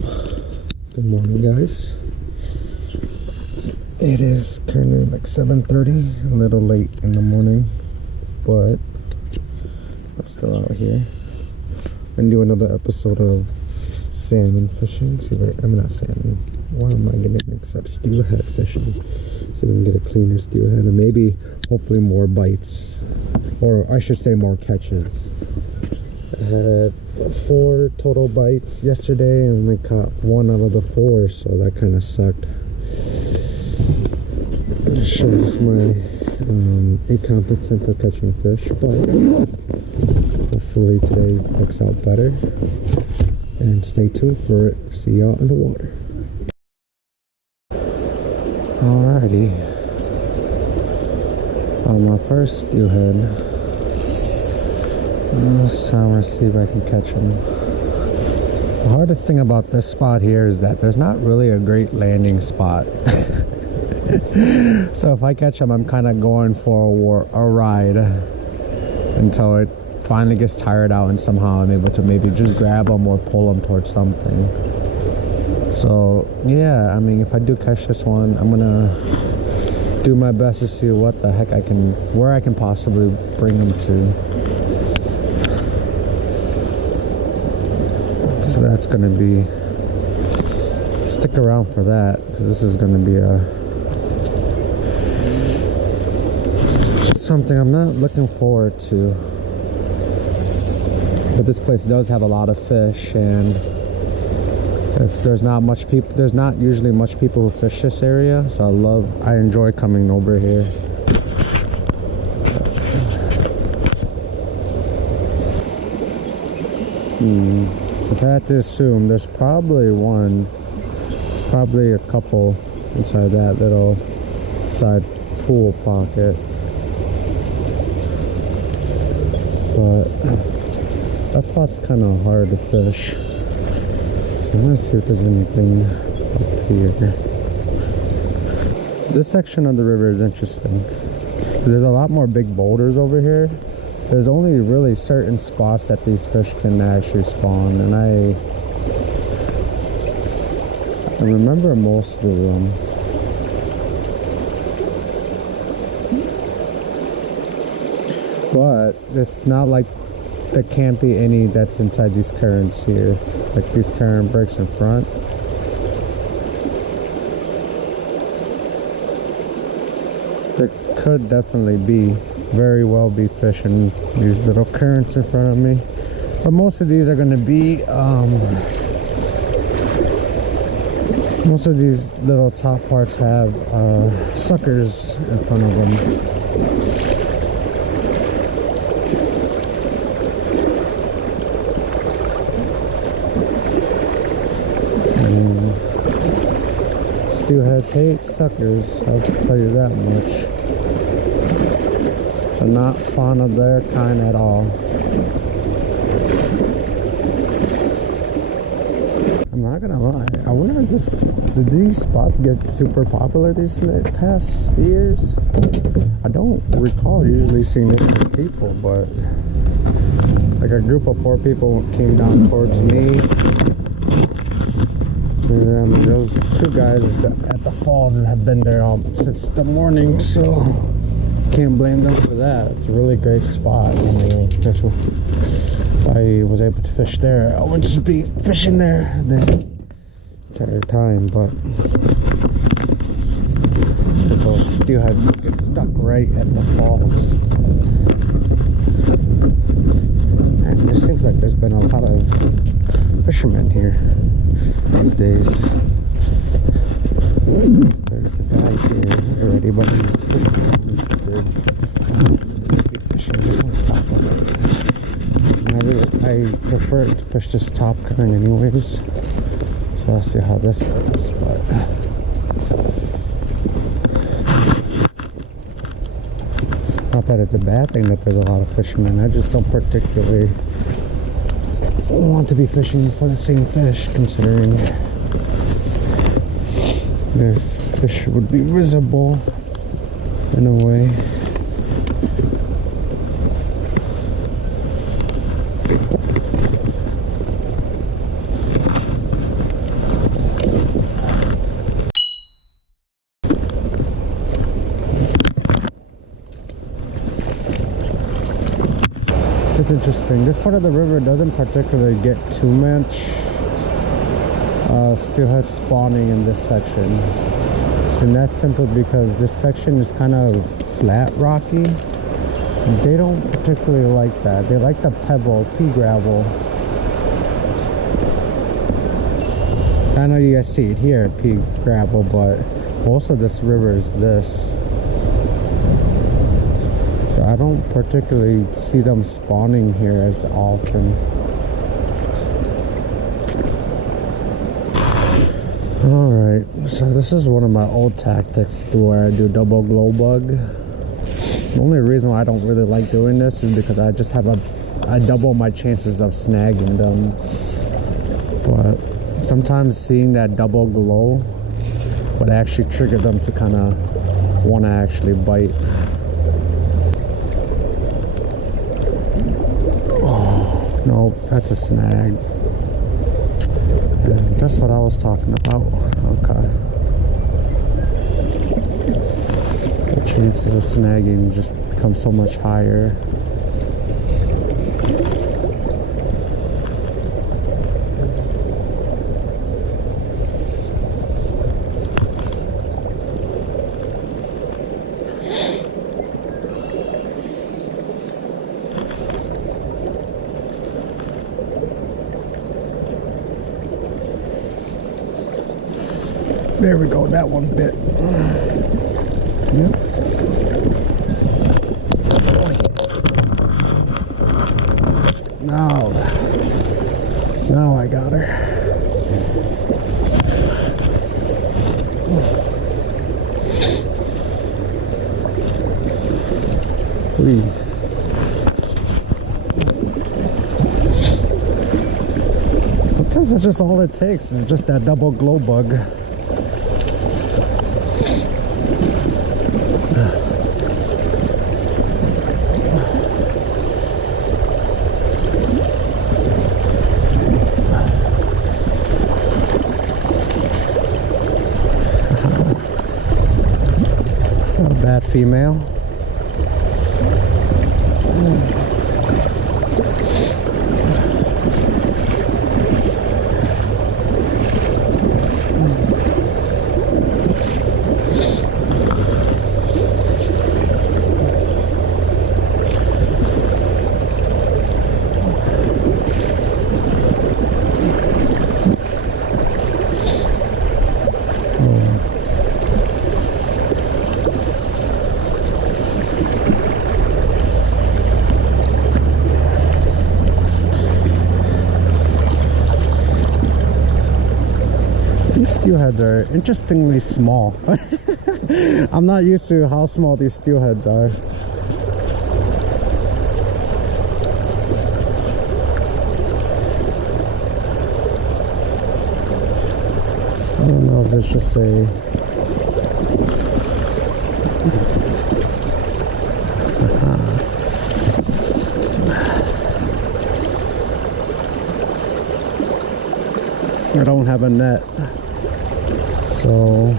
Good morning, guys. It is currently like 7:30, a little late in the morning, but I'm still out here. I'm doing another episode of salmon fishing. See, wait, I'm not salmon. Why am I getting mixed up? Steelhead fishing. So we can get a cleaner steelhead and maybe, hopefully, more bites, or I should say, more catches. I had 4 total bites yesterday and we caught 1 out of the 4, so that kind of sucked. It shows my incompetence for catching fish, but hopefully today works out better. And stay tuned for it. See y'all in the water. Alrighty, on my first steelhead. This time we'll see if I can catch him. The hardest thing about this spot here is that there's not really a great landing spot. So if I catch him, I'm kind of going for a ride until it finally gets tired out and somehow I'm able to maybe just grab him or pull him towards something. So yeah, I mean, if I do catch this one, I'm gonna do my best to see what the heck where I can possibly bring him to. So that's gonna be, stick around for that, because this is gonna be something I'm not looking forward to. But this place does have a lot of fish, and if there's not usually much people who fish this area, so I enjoy coming over here. If I had to assume, there's probably a couple inside that little side pool pocket. But that spot's kind of hard to fish. I'm gonna see if there's anything up here. So this section of the river is interesting because there's a lot more big boulders over here. There's only really certain spots that these fish can actually spawn, and I remember most of them. But it's not like there can't be any that's inside these currents here, like these current breaks in front. There could definitely very well be fish in these little currents in front of me, but most of these are going to be most of these little top parts have suckers in front of them. Steelheads hate suckers, I'll tell you that much. They're not fond of their kind at all. I'm not gonna lie, I wonder if did these spots get super popular these past years? I don't recall usually seeing this many people, but like a group of 4 people came down towards me. And those 2 guys at the falls have been there since the morning, so can't blame them for that. It's a really great spot. I mean, if I was able to fish there, I would just be fishing there the entire time, but because those steelheads get stuck right at the falls. And it seems like there's been a lot of fishermen here these days. There's a guy here already, but he's fishing just on top of it. And I prefer to fish this top current anyways, so let's see how this goes. But not that it's a bad thing that there's a lot of fishermen, I just don't particularly want to be fishing for the same fish, considering this fish would be visible in a way. It's interesting. This part of the river doesn't particularly get too much steelhead spawning in this section, and that's simply because this section is kind of flat, rocky. So they don't particularly like that. They like the pebble, pea gravel. I know you guys see it here, pea gravel, but most of this river is this. So I don't particularly see them spawning here as often. Alright, so this is one of my old tactics where I do double glow bug. The only reason why I don't really like doing this is because I just have I double my chances of snagging them. But sometimes seeing that double glow would actually trigger them to kind of want to actually bite. Oh, no, that's a snag. And that's what I was talking about. Okay. The chances of snagging just become so much higher. There we go, that one bit. Yep. Now I got her. Sometimes that's just all it takes, is just that double glow bug. Not a bad female. These steelheads are interestingly small. I'm not used to how small these steelheads are. I don't know if it's just I don't have a net, so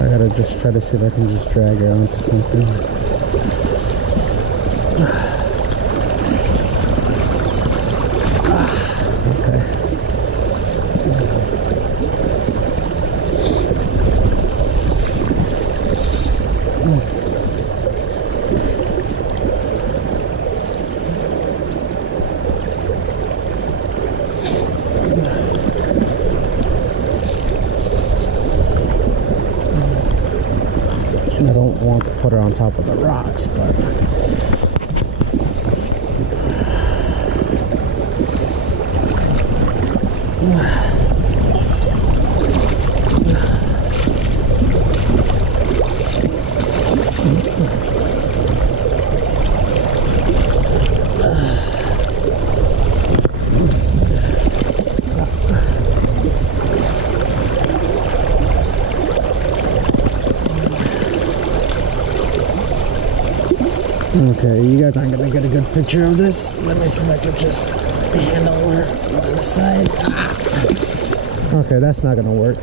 I gotta just try to see if I can just drag her onto something. Okay. I don't want to put her on top of the rocks, but okay, you guys aren't gonna get a good picture of this. Let me see if I can just handle her on the side. Okay, that's not gonna work.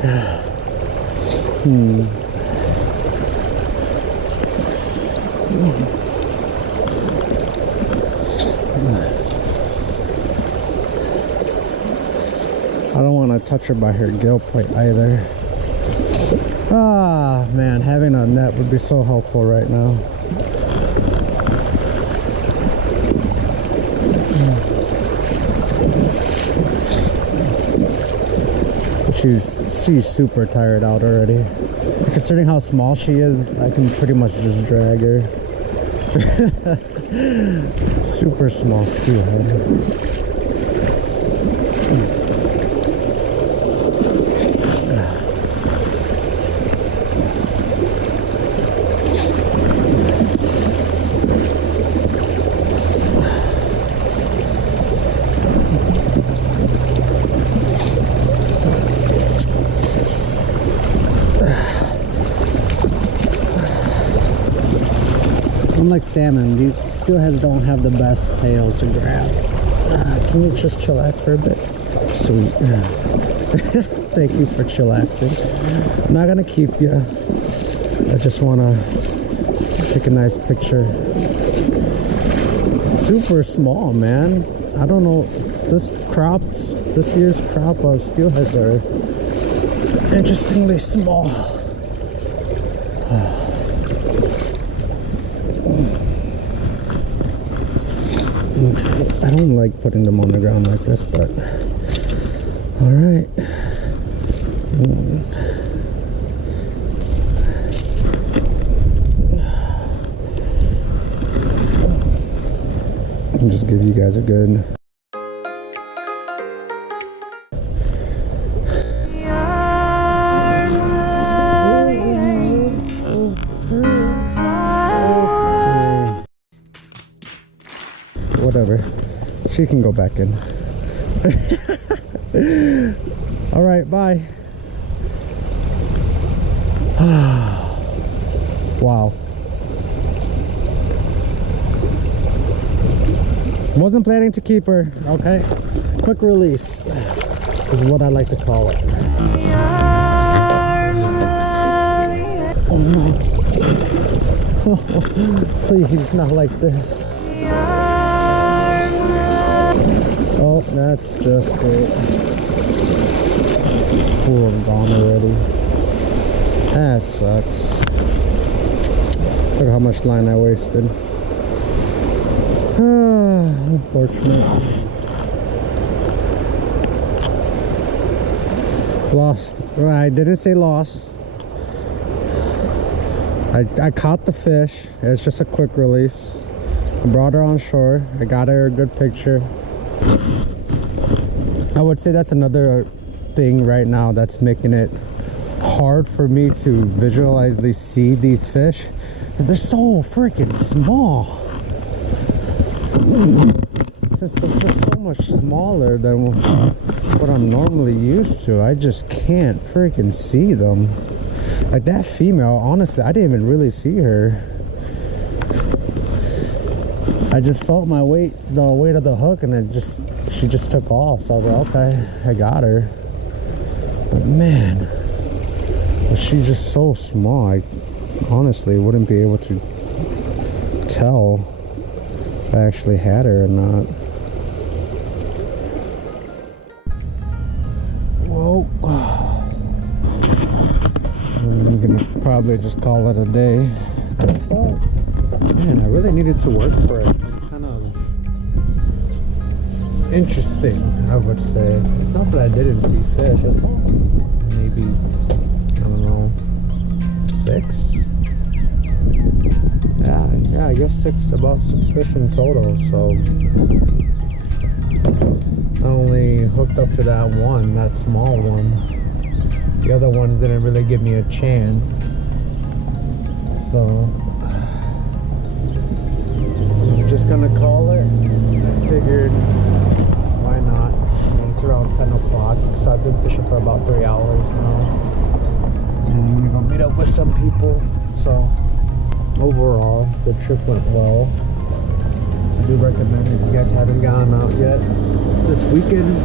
to touch her by her gill plate either. Ah, man, having a net would be so helpful right now. She's super tired out already. Considering how small she is, I can pretty much just drag her. Super small steelhead. Unlike salmon, these steelheads don't have the best tails to grab. Can you just chillax for a bit? Sweet. Thank you for chillaxing. I'm not gonna keep you. I just wanna take a nice picture. Super small, man. I don't know. This year's crop of steelheads are interestingly small. I don't like putting them on the ground like this, but all right. I'll just give you guys a good whatever. She can go back in. All right, bye. Wow. Wasn't planning to keep her. Okay. Quick release is what I like to call it. Oh no. Please, not like this. Oh, that's just it. Spool's gone already. That sucks. Look how much line I wasted. Unfortunate. Lost. I didn't say lost. I caught the fish. It's just a quick release. I brought her on shore. I got her a good picture. I would say that's another thing right now that's making it hard for me to visualize see these fish. They're so freaking small. It's just so much smaller than what I'm normally used to. I just can't freaking see them. Like that female, honestly, I didn't even really see her. I just felt the weight of the hook, and she just took off. So I was like, okay, I got her. But man, she's just so small. I honestly wouldn't be able to tell if I actually had her or not. Whoa. I'm gonna probably just call it a day. But man, I really needed to work for it. It's kind of interesting, I would say. It's not that I didn't see fish. It's all maybe, I don't know, 6? Yeah, I guess about 6 fish in total. So I only hooked up to that one, that small one. The other ones didn't really give me a chance. So I'm just gonna call her. I figured, why not? It's around 10 o'clock, so I've been fishing for about 3 hours now. And I'm gonna go meet up with some people. So overall, the trip went well. I do recommend it if you guys haven't gone out yet. This weekend,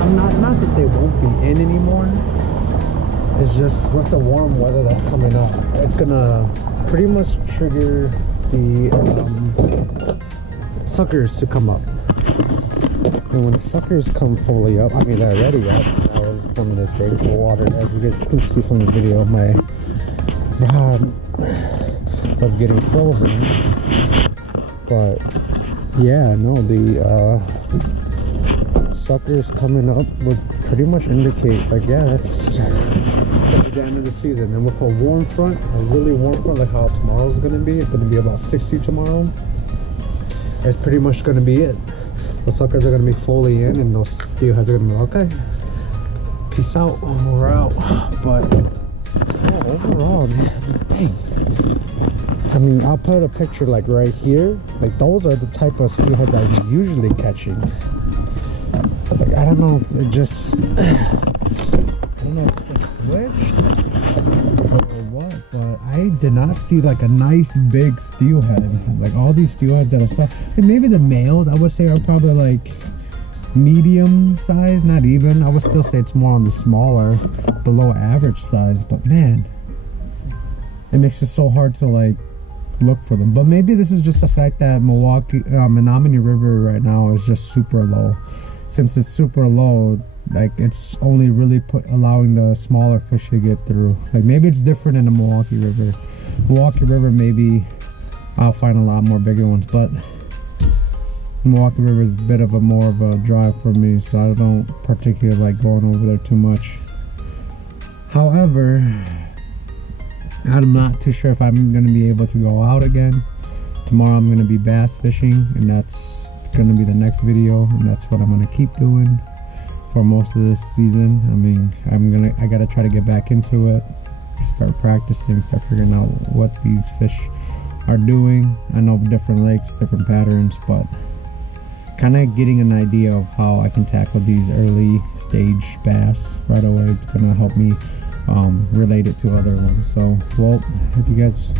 I'm not that they won't be in anymore. It's just with the warm weather that's coming up, it's gonna pretty much trigger the suckers to come up. And when the suckers come fully up, I mean they're already up. I was one of the things. The water, as you guys can see from the video, my rod was getting frozen. But yeah, no, the suckers coming up would pretty much indicate, like, yeah, that's the end of the season. And with a warm front, a really warm front, like how tomorrow's gonna be, it's gonna be about 60 tomorrow. It's pretty much gonna be it. The suckers are gonna be fully in, and those steelheads are gonna be okay. Peace out, we're out. But overall, man, dang. I mean, I'll put a picture like right here. Like, those are the type of steelheads I'm usually catching. Like, I don't know if it just, I don't know if it switched or what, but I did not see like a nice big steelhead. Like, all these steelheads that I saw, and maybe the males I would say are probably like medium size, not even. I would still say it's more on the smaller, below average size. But man, it makes it so hard to like look for them. But maybe this is just the fact that Menominee River right now is just super low. Since it's super low, like, it's only really allowing the smaller fish to get through. Like, maybe it's different in the Milwaukee River. Milwaukee River, maybe I'll find a lot more bigger ones, but Milwaukee River is a bit of more of a drive for me, so I don't particularly like going over there too much. However, I'm not too sure if I'm going to be able to go out again. Tomorrow I'm going to be bass fishing, and that's going to be the next video, and that's what I'm going to keep doing for most of this season. I mean, I got to try to get back into it, start practicing, start figuring out what these fish are doing. I know different lakes, different patterns, but kind of getting an idea of how I can tackle these early stage bass right away. It's going to help me relate it to other ones. So, well, if you guys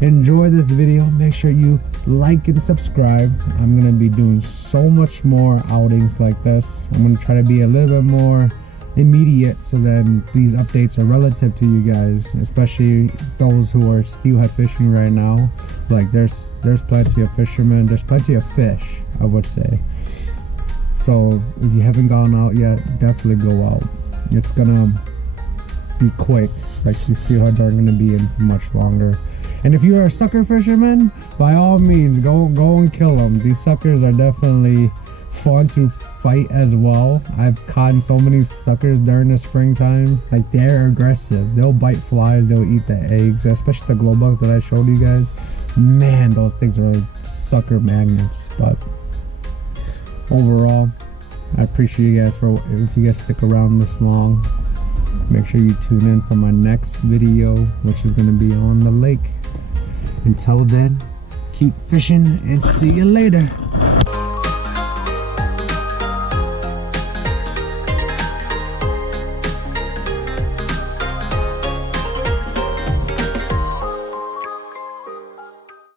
enjoy this video, make sure you like and subscribe. I'm going to be doing so much more outings like this. I'm going to try to be a little bit more immediate, so then these updates are relative to you guys, especially those who are steelhead fishing right now. Like, there's plenty of fishermen, there's plenty of fish, I would say. So if you haven't gone out yet, definitely go out. It's gonna be quick. Like, these steelheads aren't gonna be in much longer. And if you're a sucker fisherman, by all means, go and kill them. These suckers are definitely fun to fight as well. I've caught so many suckers during the springtime. Like, they're aggressive. They'll bite flies, they'll eat the eggs, especially the glow bugs that I showed you guys. Man, those things are sucker magnets. But overall, I appreciate you guys if you guys stick around this long. Make sure you tune in for my next video, which is going to be on the lake. Until then, keep fishing and see you later.